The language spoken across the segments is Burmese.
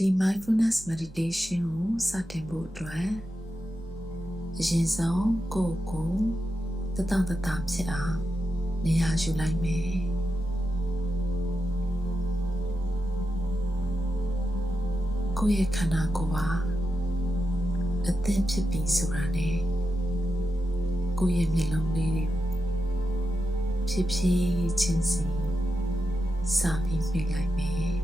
ဒီ mindfulness meditation ကိုစတင်ဖို့အတွက်အရင်ဆုံးကိုယ့်ကိုတတဖြစ်အောင်နေရာယူလိုက်မယ်ကိုယ့်ရဲ့ခန္ဓာကိုယ်ဟာအသင့်ဖြစ်ပြီဆိုတာနဲ့ကိုယ့်ရဲ့မျက်လုံးလေးတွေဖြည်းဖြည်းချင်းစီစပြီးမိလိုက်မယ်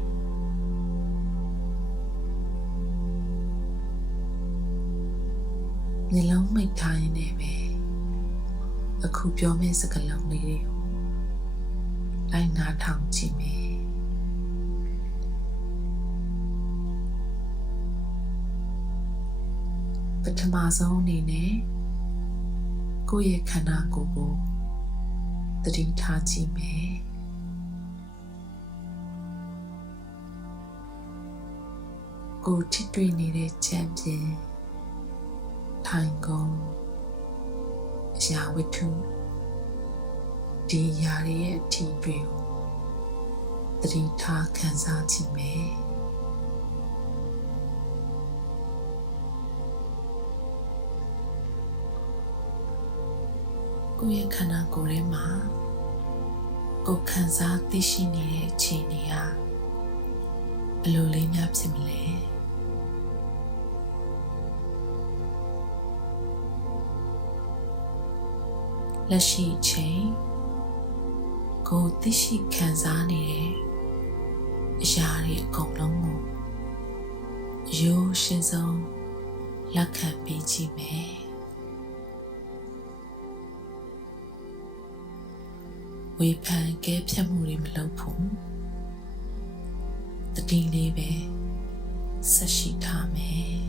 မျက်လုံးမိတ်ထားရင်လည်းပဲအခုပြောမယ့်စကားလုံးလေးတွေကိုလိုက်နားထောင်ကြည့်မယ်ပထမဆုံးအနေနဲ့ကိုယ့်ရဲ့ခန္ဓာကိုယ်ကိုသတိထားကြည့်မယ်ကိုယ်ထိတွေ့နေတဲ့ကြံပြင်ထိုင်ကုန်အရာဝတ္ထုဒီအရာတွေရဲ့အထီးတွေကိုသတိထားခံစားကြည့်မယ်ကိုယ့်ရဲ့ခန္ဓာကိုယ်ထဲမှာကိုယ်ခံစားသိရှိနေတဲ့အခြေအနေဟာဘယ်လိုလေးများဖြစ်မလဲလက်ရှိအချိန်ကိုယ်သိရှိခံစားနေတဲ့အရာတွေအကုန်လုံးကိုရိုးရှင်းဆုံးလက်ခံပေးကြည့်မယ်ဝေဖန်ကဲဖြတ်မှုတွေမလုပ်ဘူးတတိလေးပဲဆက်ရှိထားမယ်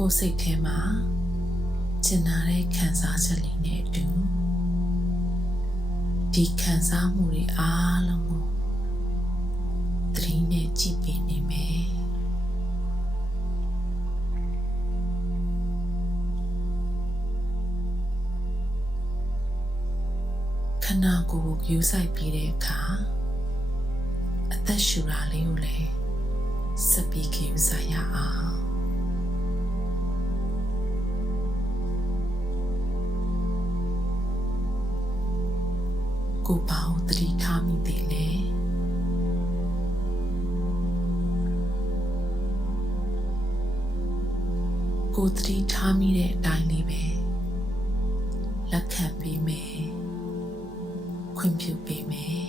ကိုယ်စိတ်ထဲမှာကျင်နာတဲ့ခံစားချက်လေးနဲ့အတူဒီခံစားမှုတွေအားလုံးကိုသတိနဲ့ကြည့်ပေးနေမယ်ခန္ဓာကိုယ်ကိုယူဆိုင်ပြီးတဲ့အခါအသက်ရှူတာလေးကိုလည်းဆက်ပြီးယူဆိုင်ရအောင်ကိုယ်ပါကိုသတိထားမိသေးလေကိုယ်သတိထားမိတဲ့အတိုင်းလေးပဲလက်ခံပေးမယ်ခွင့်ပြုပေးမယ်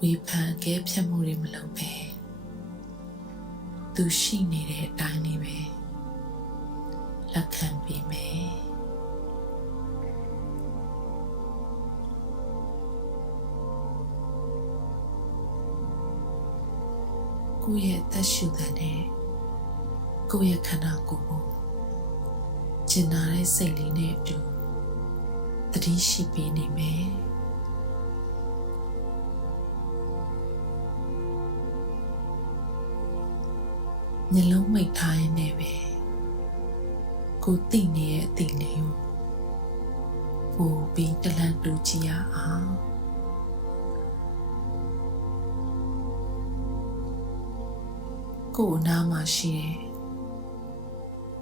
ဝေဖန်ကဲဖြတ်မှုတွေမလုပ်ပဲသူရှိနေတဲ့အတိုင်းလေးပဲလက်ခံပေးမယ်ကိုယ့်ရဲ့အသက်ရှူတဲ့နဲ့ကိုယ့်ရဲ့ခန္ဓာကိုယ်ကိုကျင်နာတဲ့စိတ်လေးနဲ့အတူသတိရှိပေးနေမယ်မျက်လုံးမိတ်ထားရင်လည်းပဲကိုယ်သိနေတဲ့အသိလေးကိုပို့ပြီးတလန့်တူကြည့်ရအောင်ကိုယ်အနားမှာရှိတဲ့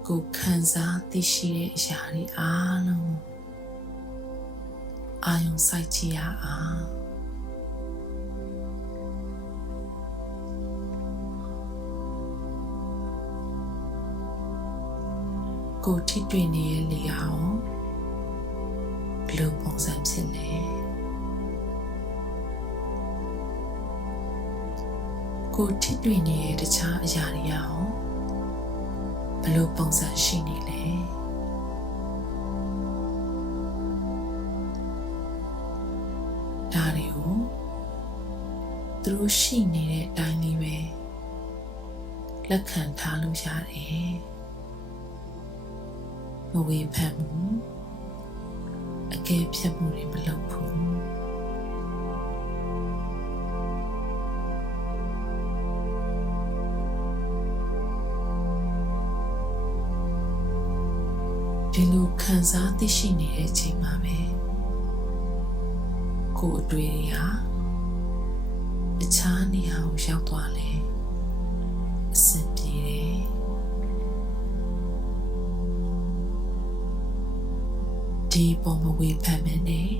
ကိုယ်ခံစားသိရှိတဲ့အရာတွေအားလုံးအာရုံစိုက်ကြည့်ရအောင်ကိုယ်ထိတွေ့နေတဲ့နေရာကိုဘယ်လိုပုံစံဖြစ်လဲကိုယ်ထိတွေ့နေတဲ့တခြားအရာတွေရောဘယ်လိုပုံစံရှိနေလဲဒါတွေကိုသူတို့ရှိနေတဲ့အတိုင်းလေးပဲလက်ခံထားလို့ရတယ်မဝေဖန်ဘူးအကဲဖြတ်မှုတွေမလုပ်ဘူးဒီလိုခံစားသိရှိနေတဲ့အချိန်မှာပဲ ကိုယ်အတွေ့တွေဟာတခြားနေရာကိုရောက်သွားလဲအဆင်ပြေတယ်ဒီပုံမဝေဖန်မနဲ့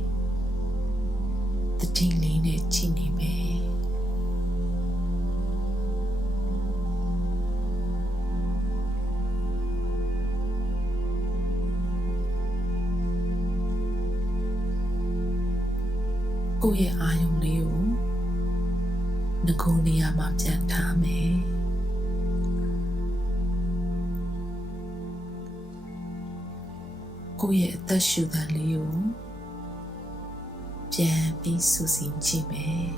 တတိလေးနဲ့ကြည့်နေမယ်ကိုယ့်ရဲ့အာယုံလေးကိုငကိုနေရာမှာပြန်ထားမယ်ကိုယ့်ရဲ့အသက်ရှူသံလေးကိုပြန်ပြီးစူးစိကြည့်မယ်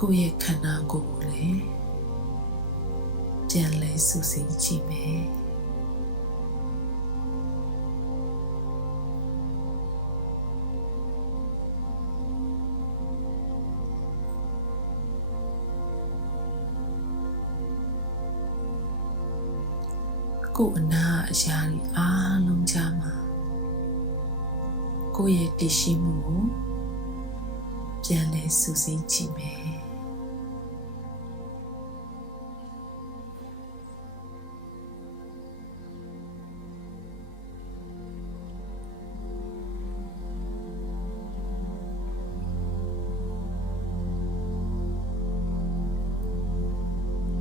ကိုယ့်ရဲ့ခန္ဓာကိုယ်ကိုလည်းပြန်လဲစူးစိကြည့်မယ်ကိုယ်အနာအရာတွေအားလုံးကြားမှာကိုယ့်ရဲ့တည်ရှိမှုကိုပြန်လဲစူးစိကြည့်မယ်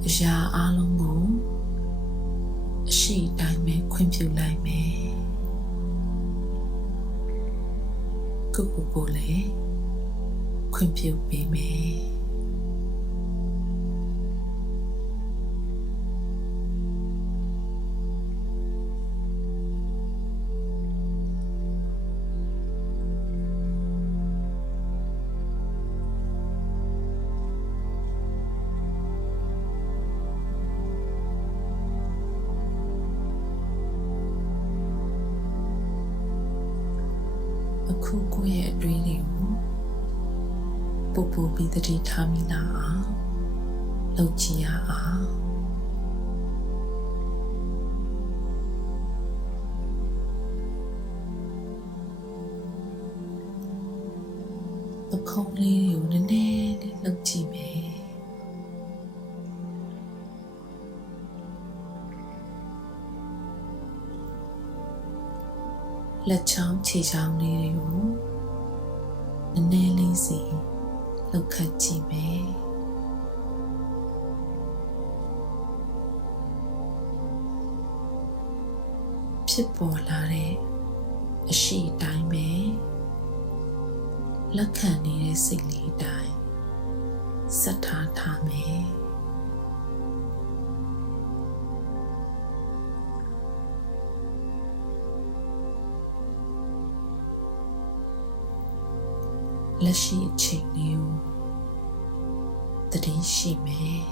အရာအားလုံးကိုအရှိတိုင်းပဲခွင့်ပြုလိုက်မယ်ကိုယ့်ကိုယ်လည်းခွင့်ပြုပေးမယ်အခုကိုယ့်ရဲ့အတွင်းတွေကိုပူပြီးတတိထားမိလာအောင်လုပ်ကြည့်ရအောင်ပခုံးလေးတွေကိုနည်းနည်းလေးလုပ်ကြည့်မယ်လက်ချောင်းခြေချောင်းလေးတွေကိုနည်းနည်းလေးစီလှုပ်ခတ်ကြည့်မယ်ဖြစ်ပေါ်လာတဲ့အရှိတိုင်းပဲလက်ခံနေတဲ့စိတ်လေးတိုင်းဆက်ထားမယ်လက်ရှိအချိန်လေးကိုတတိရှိမယ်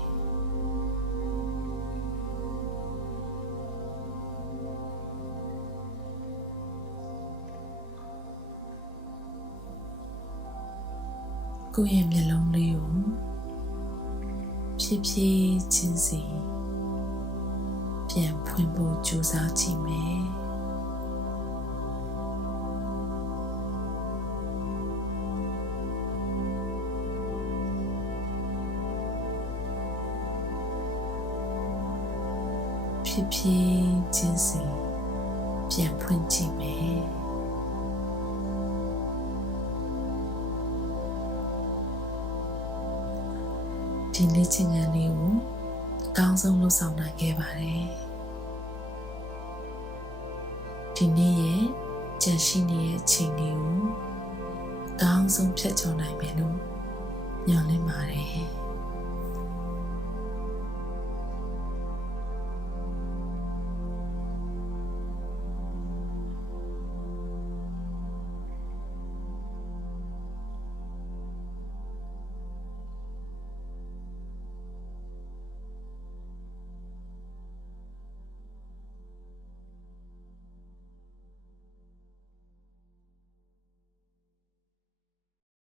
ကိုယ့်ရဲ့မျက်လုံးလေးကိုဖြည်းဖြည်းချင်းစီပြန်ဖွင့်ဖို့ကြိုးစားကြည့်မယ်ဖြည်းဖြည်းချင်းစီပြန်ဖွင့်ကြည့်မယ်ဒီလေ့ကျင့်ခန်းလေးကိုအကောင်းဆုံးလုပ်ဆောင်နိုင်ခဲ့ပါတယ်ဒီနေ့ရဲ့ကြံရှိနေတဲ့အချိန်လေးကိုအကောင်းဆုံးဖြတ်ကျော်နိုင်မယ်လို့ညွှန်လင့်ပါတယ်